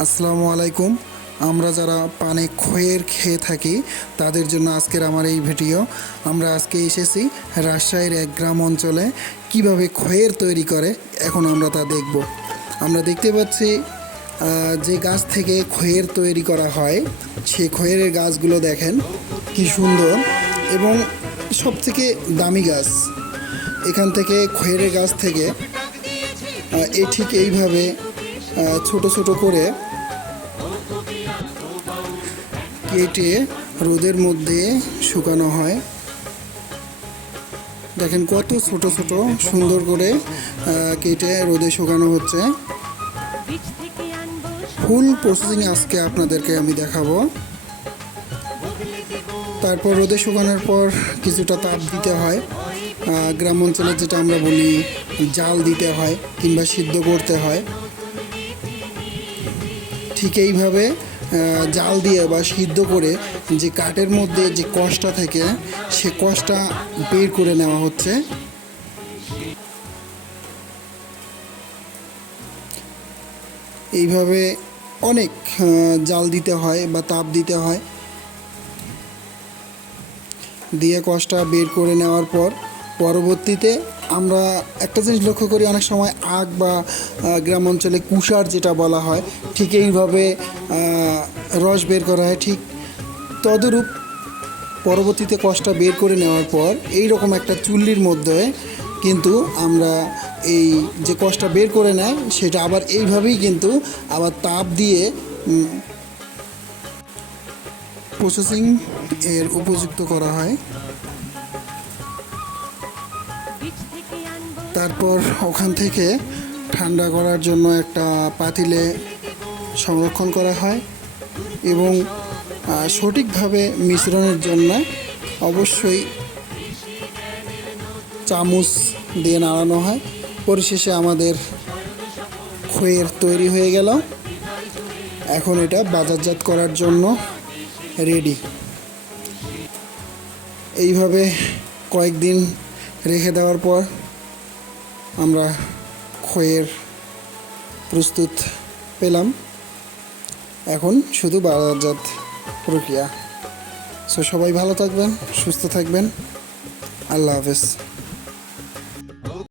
আসসালামু আলাইকুম। আমরা যারা পানে খয়ের খেয়ে থাকি, তাদের জন্য আজকের আমার এই ভিডিও। আমরা আজকে এসেছি রাজশাহীর এক গ্রাম অঞ্চলে। কীভাবে খয়ের তৈরি করে, এখন আমরা তা দেখব। আমরা দেখতে পাচ্ছি যে গাছ থেকে খয়ের তৈরি করা হয়, সেই খয়ের গাছগুলো দেখেন, কি সুন্দর এবং সবথেকে দামি গাছ। এখান থেকে খয়ের গাছ থেকে এ ঠিক এইভাবে ছোট ছোট করে কেটে রোদের মধ্যে শুকানো হয়। দেখেন কত ছোট ছোট সুন্দর করে কেটে রোদে শুকানো হচ্ছে। ফুল প্রসেসিং আজকে আপনাদেরকে আমি দেখাবো। তারপর রোদে শুকানোর পর কিছুটা তাপ দিতে হয়। গ্রাম অঞ্চলে যেটা আমরা বলি, জাল দিতে হয় কিংবা সিদ্ধ করতে হয়। ঠিক এইভাবে জাল দিয়ে বা সিদ্ধ করে যে কাঠের মধ্যে যে কষটা থেকে, সে কষটা বের করে নেওয়া হচ্ছে। এইভাবে অনেক জাল দিতে হয় বা তাপ দিতে হয়। দিয়ে কষটা বের করে নেওয়ার পর পরবর্তীতে আমরা একটা জিনিস লক্ষ্য করি, অনেক সময় আগ বা গ্রাম অঞ্চলে কুষার যেটা বলা হয়, ঠিক এইভাবে রস বের করা হয়, ঠিক তদরূপ পরবর্তীতে কষটা বের করে নেওয়ার পর এই রকম একটা চুল্লির মধ্যে কিন্তু আমরা এই যে কষটা বের করে নেয়, সেটা আবার এইভাবেই কিন্তু আবার তাপ দিয়ে প্রসেসিং এর উপযুক্ত করা হয়। তারপর ওখান থেকে ঠান্ডা করার জন্য একটা পাতিলে সংরক্ষণ করা হয় এবং সঠিকভাবে মিশ্রণের জন্য অবশ্যই চামচ দিয়ে নাড়ানো হয়। পরিশেষে আমাদের খয়ের তৈরি হয়ে গেল। এখন এটা বাজারজাত করার জন্য রেডি এইভাবে কয়েকদিন রেখে দেওয়ার পর আমরা খয়ের প্রস্তুত পেলাম। এখন শুধু বাজারজাত প্রক্রিয়া। সো সবাই ভালো থাকবেন, সুস্থ থাকবেন। আল্লাহ হাফেজ।